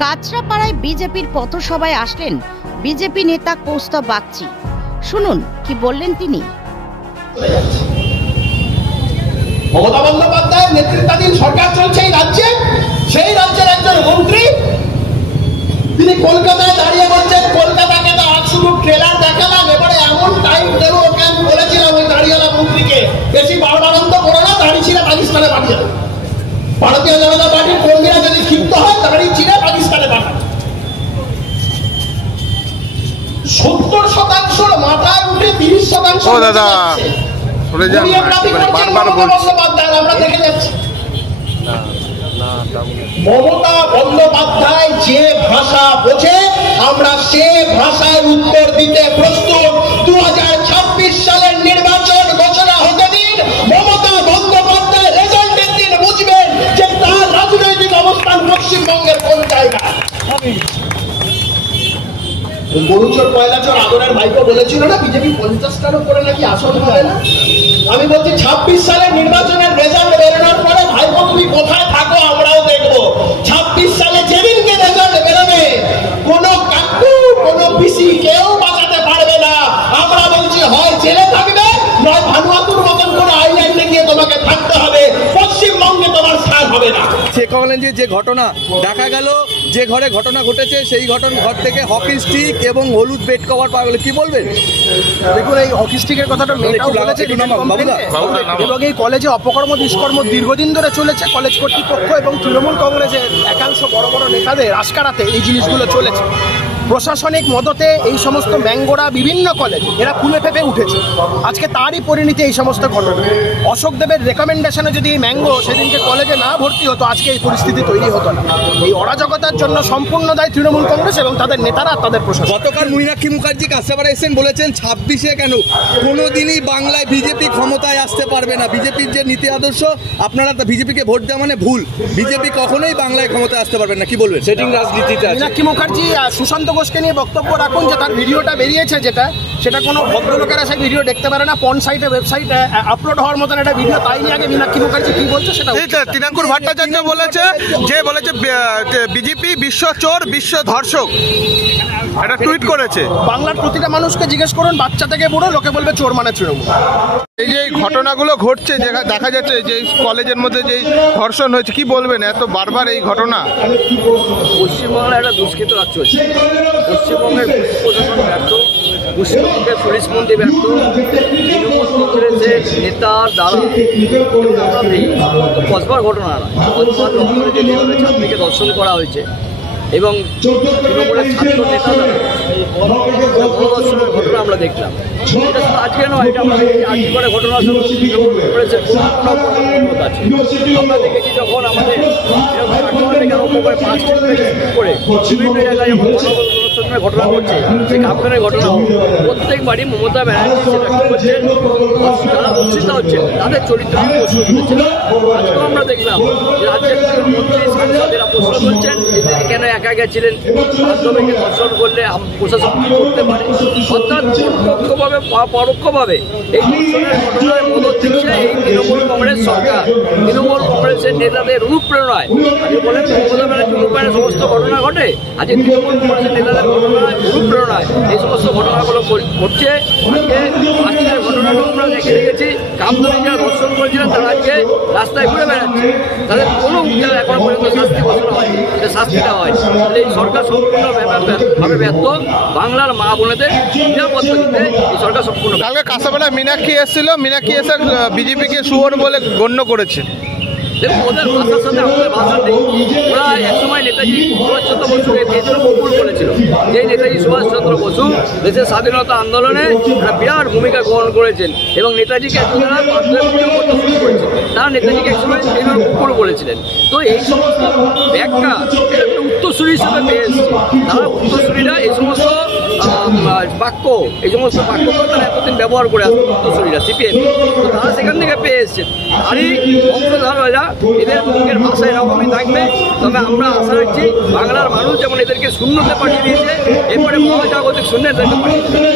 কাঁচরাপাড়ায় বিজেপির পথসভায় আসলেন বিজেপি নেতা কৌস্তব বাগচি। শুনুন কি বললেন তিনি। মমতা বন্দ্যোপাধ্যায়ের নেতৃত্বাধীন সরকার চলছে এই রাজ্যে। সেই রাজ্যের একজন মন্ত্রী তিনি কলকাতায় দাঁড়িয়ে বলছেন কলকাতাকে তো আজ শুধু ট্রেলার দেখালাম, এবারে এমন টাইম দেবো ওকে আমি বলেছিলাম ওই দাঁড়িয়েলা মন্ত্রীকে বেশি বাড়বাড়ন্ত করো না, দাঁড়ি ছিঁড়ে পাকিস্তানে পাঠিয়ে দেবে। ভারতীয় জনতা পার্টির কর্মীরা যদি ক্ষিপ্ত হয় দাঁড়ি ছিঁড়ে পাকিস্তানে পাঠাবে। 70% মাথায় উঠে 30% আমরা দেখে যাচ্ছি। মমতা বন্দ্যোপাধ্যায় যে ভাষা বোঝে আমরা সে ভাষায় উত্তর দিতে প্রস্তুত। 2026 সালের নির্বাচন ঘোষণা হতে দিন, মমতা বন্দ্যোপাধ্যায় রেজাল্টের দিন বুঝবেন যে তার রাজনৈতিক অবস্থান পশ্চিমবঙ্গের কোন জায়গায়। গরুচোর পয়লাচোর আদরের ভাইকে বলেছিল না বিজেপি 50টার উপরে নাকি আসন হবে না। আমি বলছি 26 সালের নির্বাচনের রেজাল্ট বেরোনোর পরে ভাইপো তুমি কোথায় থাকো আমরাও দেখবো। 26 সালে যেদিনকে রেজাল্ট বেরোবে কোনো কাকু কোনো পিসি কেউ বাঁচাতে পারবে না। আমরা বলছি হয় জেলে থাকবে নয় ভানুয়াতুর মতন কোনো আইল্যান্ডে গিয়ে তোমাকে থাকতে হবে, পশ্চিমবঙ্গে তোমার স্থান হবে না। যে ঘটনা দেখা গেল, যে ঘরে ঘটনা ঘটেছে সেই ঘর থেকে হকি স্টিক এবং হলুদ বেড কভার পাওয়া গেল, কি বলবেন? দেখুন, এই হকি স্টিকের কথাটা মেয়েটাও বলেছে এবং এই কলেজে অপকর্ম দুষ্কর্ম দীর্ঘদিন ধরে চলেছে। কলেজ কর্তৃপক্ষ এবং তৃণমূল কংগ্রেসের একাংশ বড় বড় নেতাদের আশকারাতে এই জিনিসগুলো চলেছে। প্রশাসনিক মদতে এই সমস্ত ম্যাঙ্গোরা বিভিন্ন কলেজ এরা ফুলে ফেপে উঠেছে। আজকে তারই পরিণতি এই সমস্ত ঘটনা। অশোক দেবের রেকমেন্ডেশনে যদি এই ম্যাঙ্গো সেদিনকে কলেজে না ভর্তি হতো আজকে এই পরিস্থিতি তৈরি হতো না। এই অরাজকতার জন্য সম্পূর্ণ দায়ী তৃণমূল কংগ্রেস এবং তাদের নেতারা তাদের প্রশাসন। গতকাল মীনাক্ষী মুখার্জি কাছরাপাড়া এসেছেন, বলেছেন 26-এ কেন কোনোদিনই বাংলায় বিজেপি ক্ষমতায় আসতে পারবে না। বিজেপির যে নীতি আদর্শ, আপনারা বিজেপিকে ভোট দেওয়া মানে ভুল। বিজেপি কখনোই বাংলায় ক্ষমতায় আসতে পারবে না, কি বলবেন? সেটিং রাজনীতিতে মীনাক্ষী মুখার্জি সুশান্ত ঘোষকে নিয়ে বক্তব্য রাখুন যে তার ভিডিওটা বেরিয়েছে সেটা কোনো ভদ্রলোকেরা সেই ভিডিও দেখতে পারে না। পর্ন সাইটে ওয়েবসাইটে আপলোড হওয়ার মতন একটা ভিডিও, তাই নিয়ে আগে মীনাক্ষী মুখার্জি কি বলছে সেটা। তৃণাঙ্কুর ভট্টাচার্য বলেছে বিজেপি বিশ্ব চোর বিশ্ব ধর্ষক, এটা টুইট করেছে। বাংলার প্রতিটা মানুষকে জিজ্ঞেস করুন, বাচ্চা থেকে বুড়ো, লোকে বলবে চোর মানে তৃণমূল। এই যে ঘটনাগুলো ঘটছে, দেখা যাচ্ছে যে কলেজের মধ্যে যে ধর্ষণ হয়েছে, কি বলবেন এত বারবার এই ঘটনা? পশ্চিমবাংলায় একটা দুষ্কৃত রাজ চলছে। পশ্চিমবঙ্গের প্রশাসন ব্যর্থ, পশ্চিমবঙ্গের পুলিশ মন্ত্রী ব্যর্থ, তৃণমূল কংগ্রেসের নেতার দ্বারা কসবার ঘটনা নয়। কসবার লক্ষ্যে যে যেভাবে ছাত্রীকে ধর্ষণ করা হয়েছে এবং তৃণমূলের ছাত্র নেতা দ্বারা গণধর্ষণের ঘটনা আমরা দেখলাম। এটা শুধু আজকে নয়, এটা আমরা আজকে করে ঘটনা করেছে। আমরা দেখেছি যখন আমাদের করে বিভিন্ন জায়গায় গণধর্ষণের ঘটনা ঘটছে, সেই কাপড়ের ঘটনা প্রত্যেকবারই মমতা ব্যানার্জি সেটা কি করছেন, যারা ধর্ষিত হচ্ছে তাদের চরিত্র প্রশ্ন তুলেছেন। আজকেও আমরা দেখলাম যে রাজ্যের মন্ত্রী সাংসদেরা প্রশ্ন তুলছেন কেন একা গেছিলেন, মাধ্যমিকে ধর্ষণ করলে প্রশাসন কি করতে পারে। অর্থাৎ প্রত্যক্ষভাবে পরোক্ষভাবে এই ধর্ষণের ঘটনায় মদত দিচ্ছে এই তৃণমূল কংগ্রেস সরকার। তৃণমূল কংগ্রেসের নেতাদের অনুপ্রেরণায় আজকে বলেন মমতা ব্যানার্জি অনুপ্রেরণায় সমস্ত ঘটনা ঘটে। আজকে তৃণমূল কংগ্রেসের নেতাদের ঘটনায় অনুপ্রেরণায় এই সমস্ত ঘটনাগুলো ঘটছে। আজকের ঘটনাটাও আমরা দেখে রেখেছি। কামদুনি যারা ধর্ষণ করেছিলেন তারা আজকে রাস্তায় ঘুরে বেড়াচ্ছে, তাদের কোনো উত্তর এখনো পর্যন্ত শাস্তি ঘোষণা হয়নি, শাস্তিটা হয়। এই সরকার সম্পূর্ণভাবে ব্যর্থ। বাংলার মা বোনেদের নিরাপত্তা দিতে এই সরকার সম্পূর্ণ। কালকে কাছরাপাড়ায় মীনাক্ষী এসেছিল, মীনাক্ষী এসে বিজেপিকে শুয়োর বলে গণ্য করেছে। দেখুন, ওদের ভাষার সাথে আমাদের ভাষা নেই। ওরা একসময় নেতাজি সুভাষচন্দ্র বসুকে পেয়েছিল কবুল করেছিল। এই নেতাজি সুভাষচন্দ্র বসু দেশের স্বাধীনতা আন্দোলনে একটা বিরাট ভূমিকা গ্রহণ করেছেন এবং নেতাজিকে এতজনা করতে শুরু করেছেন। তারা নেতাজিকে একসময় সেইভাবে কবুল করেছিলেন। তো এই সমস্ত ব্যাখ্যা একটা উত্তরসূরি হিসেবে পেয়ে এসছে। তারা উত্তরসূরিরা এই সমস্ত বাক্য, এই সমস্ত বাক্যগুলো তারা এতদিন ব্যবহার করে আসছে উত্তরসূরিরা, সিপিএম। তো তারা সেখান থেকে পেয়ে এসছেন। তারই বংশধররা এদের মুখের ভাষা এরকমই থাকবে। তবে আমরা আশা রাখছি বাংলার মানুষ যেমন এদেরকে শূন্যতে পাঠিয়ে দিয়েছে, এরপরে মহাজাগতিক শূন্যে এদেরকে পাঠিয়ে দেবে।